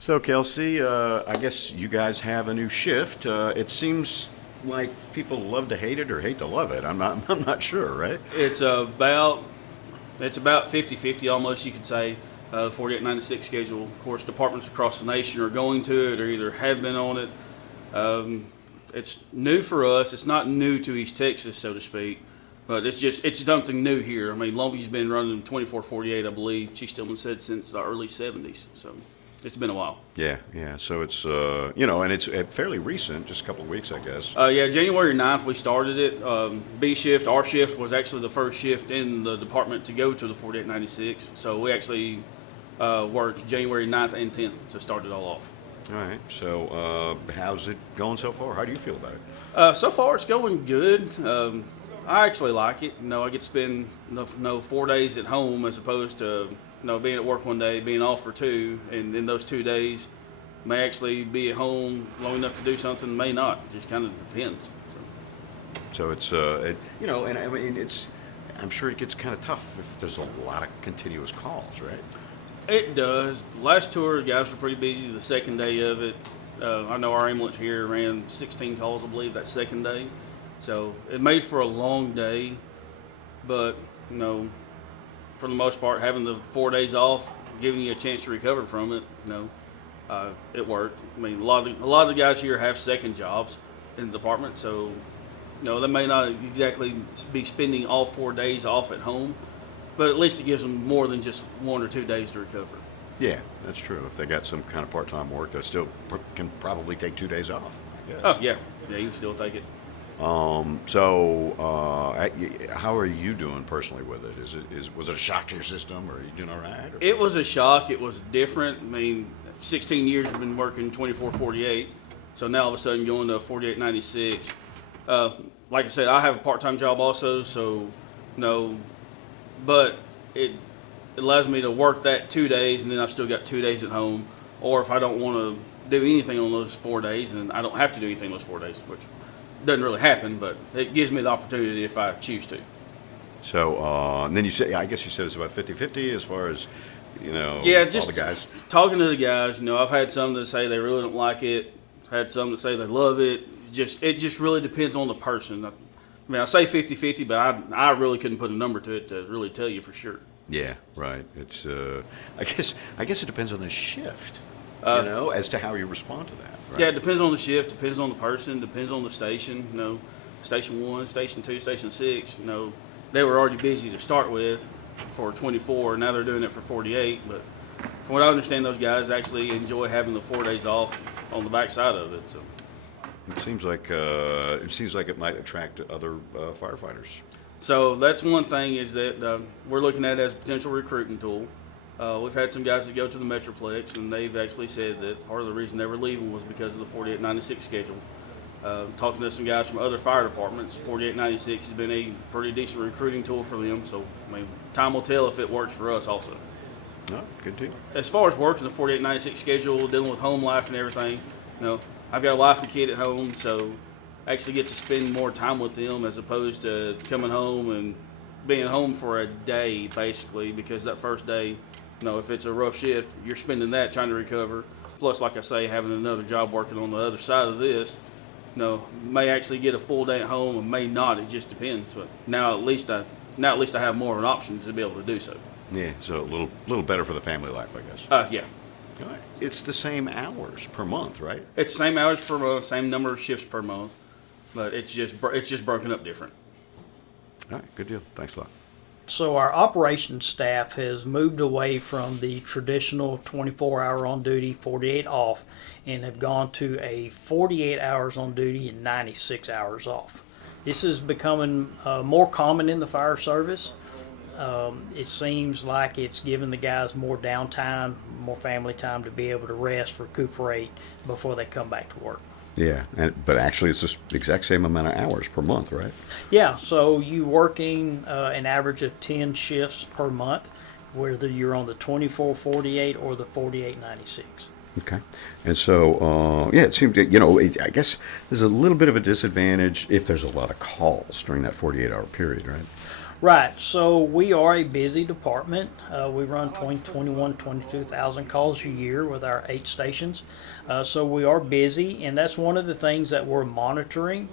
So, Kelcy, I guess you guys have a new shift. It seems like people love to hate it or hate to love it. I'm not. I'm not sure, right? It's about 50-50 almost, you could say. The 4896 schedule. Of course, departments across the nation are going to it or either have been on it. It's new for us. It's not new to East Texas, so to speak, but it's something new here. I mean, Longview's been running 24/48, I believe. Chief said since the early 70s, so it's been a while. Yeah, yeah. So it's and it's fairly recent, just a couple of weeks, I guess. Yeah, January 9th we started it. B shift, our shift was actually the first shift in the department to go to the 4896. So we actually worked January 9th and 10th to start it all off. All right. So, how's it going so far? How do you feel about it? So far it's going good. I actually like it. I get to spend 4 days at home as opposed to being at work one day, being off for two, and in those 2 days, may actually be at home long enough to do something, may not. It just kind of depends. So it's and I mean I'm sure it gets kind of tough if there's a lot of continuous calls, right? It does. The last tour, the guys were pretty busy. The second day of it, I know our ambulance here ran 16 calls, I believe, that second day. So it made for a long day, but for the most part, having the 4 days off, giving you a chance to recover from it, it worked. I mean, a lot of the guys here have second jobs in the department, so they may not exactly be spending all 4 days off at home, but at least it gives them more than just 1 or 2 days to recover. Yeah, that's true. If they got some kind of part-time work, they still can probably take 2 days off. Yes. Oh yeah, you can still take it. How are you doing personally with it? Was it a shock to your system, or are you doing all right? Or? It was a shock. It was different. I mean, 16 years I've been working 24/48, so now all of a sudden going to 48/96. Like I said, I have a part-time job also, so but it allows me to work that 2 days, and then I've still got 2 days at home. Or if I don't want to do anything on those 4 days, and I don't have to do anything those 4 days, which doesn't really happen, but it gives me the opportunity if I choose to. So, and then I guess you said it's about 50-50 as far as, yeah, all just the guys. Talking to the guys, I've had some that say they really don't like it, had some that say they love it. It just really depends on the person. I mean, I say 50-50, but I really couldn't put a number to it to really tell you for sure. Yeah, right. It's I guess it depends on the shift, as to how you respond to that. Right? Yeah, it depends on the shift, depends on the person, depends on the station. Station 1, Station 2, Station 6. They were already busy to start with for 24. Now they're doing it for 48. But from what I understand, those guys actually enjoy having the 4 days off on the backside of it. So. It seems like it might attract other firefighters. So that's one thing is that we're looking at it as a potential recruiting tool. We've had some guys that go to the Metroplex, and they've actually said that part of the reason they were leaving was because of the 4896 schedule. Talking to some guys from other fire departments, 4896 has been a pretty decent recruiting tool for them. So, I mean, time will tell if it works for us also. No, good deal. As far as working the 4896 schedule, dealing with home life and everything, I've got a wife and kid at home, so I actually get to spend more time with them as opposed to coming home and being home for a day, basically, because that first day, if it's a rough shift, you're spending that trying to recover. Plus, like I say, having another job working on the other side of this, may actually get a full day at home and may not. It just depends. But now at least I have more of an option to be able to do so. Yeah, so a little better for the family life, I guess. Yeah. All right. It's the same hours per month, right? It's the same hours per month, same number of shifts per month, but it's just broken up different. All right, good deal. Thanks a lot. So our operations staff has moved away from the traditional 24-hour on duty, 48 off, and have gone to a 48 hours on duty and 96 hours off. This is becoming more common in the fire service. It seems like it's giving the guys more downtime, more family time to be able to rest, recuperate before they come back to work. Yeah, but actually it's the exact same amount of hours per month, right? Yeah, so you working an average of 10 shifts per month, whether you're on the 24/48 or the 48/96. Okay, and so it seems that I guess there's a little bit of a disadvantage if there's a lot of calls during that 48-hour period, right? Right. So we are a busy department. We run 22,000 calls a year with our 8 stations. So we are busy, and that's one of the things that we're monitoring.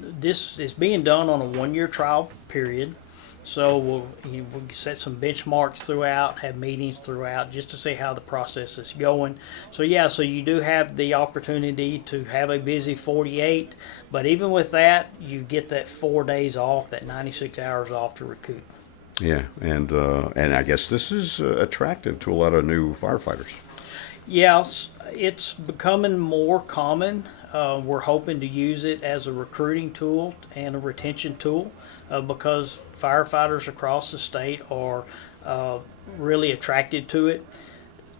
This is being done on a 1-year trial period. So we'll set some benchmarks throughout, have meetings throughout, just to see how the process is going. So yeah, so you do have the opportunity to have a busy 48, but even with that, you get that 4 days off, that 96 hours off to recoup. Yeah, and I guess this is attractive to a lot of new firefighters. Yeah, it's becoming more common. We're hoping to use it as a recruiting tool and a retention tool because firefighters across the state are really attracted to it.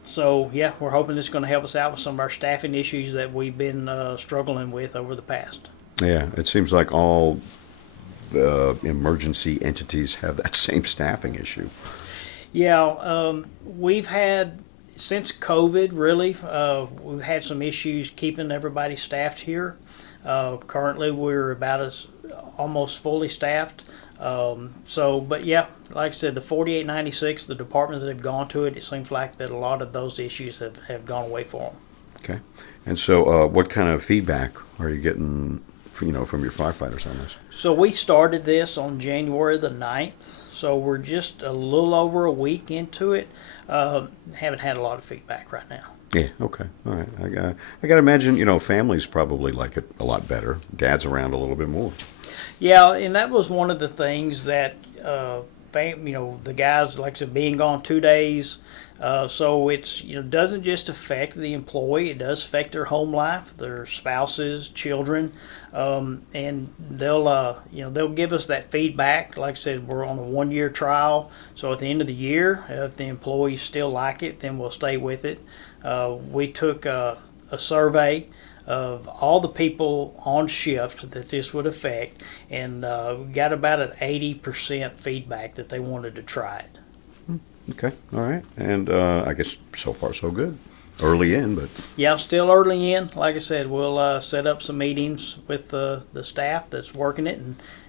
So yeah, we're hoping it's going to help us out with some of our staffing issues that we've been struggling with over the past. Yeah, it seems like all emergency entities have that same staffing issue. Yeah, we've had since COVID, really, we've had some issues keeping everybody staffed here. Currently, we're about as almost fully staffed. But yeah, like I said, the 4896, the departments that have gone to it, it seems like that a lot of those issues have gone away for them. Okay, and so what kind of feedback are you getting, from your firefighters on this? So we started this on January the 9th. So we're just a little over a week into it. Haven't had a lot of feedback right now. Yeah. Okay. All right. I got to imagine, families probably like it a lot better. Dad's around a little bit more. Yeah, and that was one of the things that, the guys, like I said, being gone 2 days. So it's, doesn't just affect the employee, it does affect their home life, their spouses, children, and they'll give us that feedback. Like I said, we're on a 1-year trial, so at the end of the year, if the employees still like it, then we'll stay with it. We took a survey of all the people on shift that this would affect, and we got about an 80% feedback that they wanted to try it. Okay. All right. And I guess so far so good. Early in, but Yeah, still early in. Like I said, we'll set up some meetings with the staff that's working it,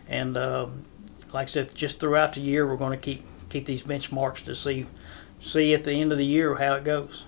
and like I said, just throughout the year, we're going to keep these benchmarks to see at the end of the year how it goes.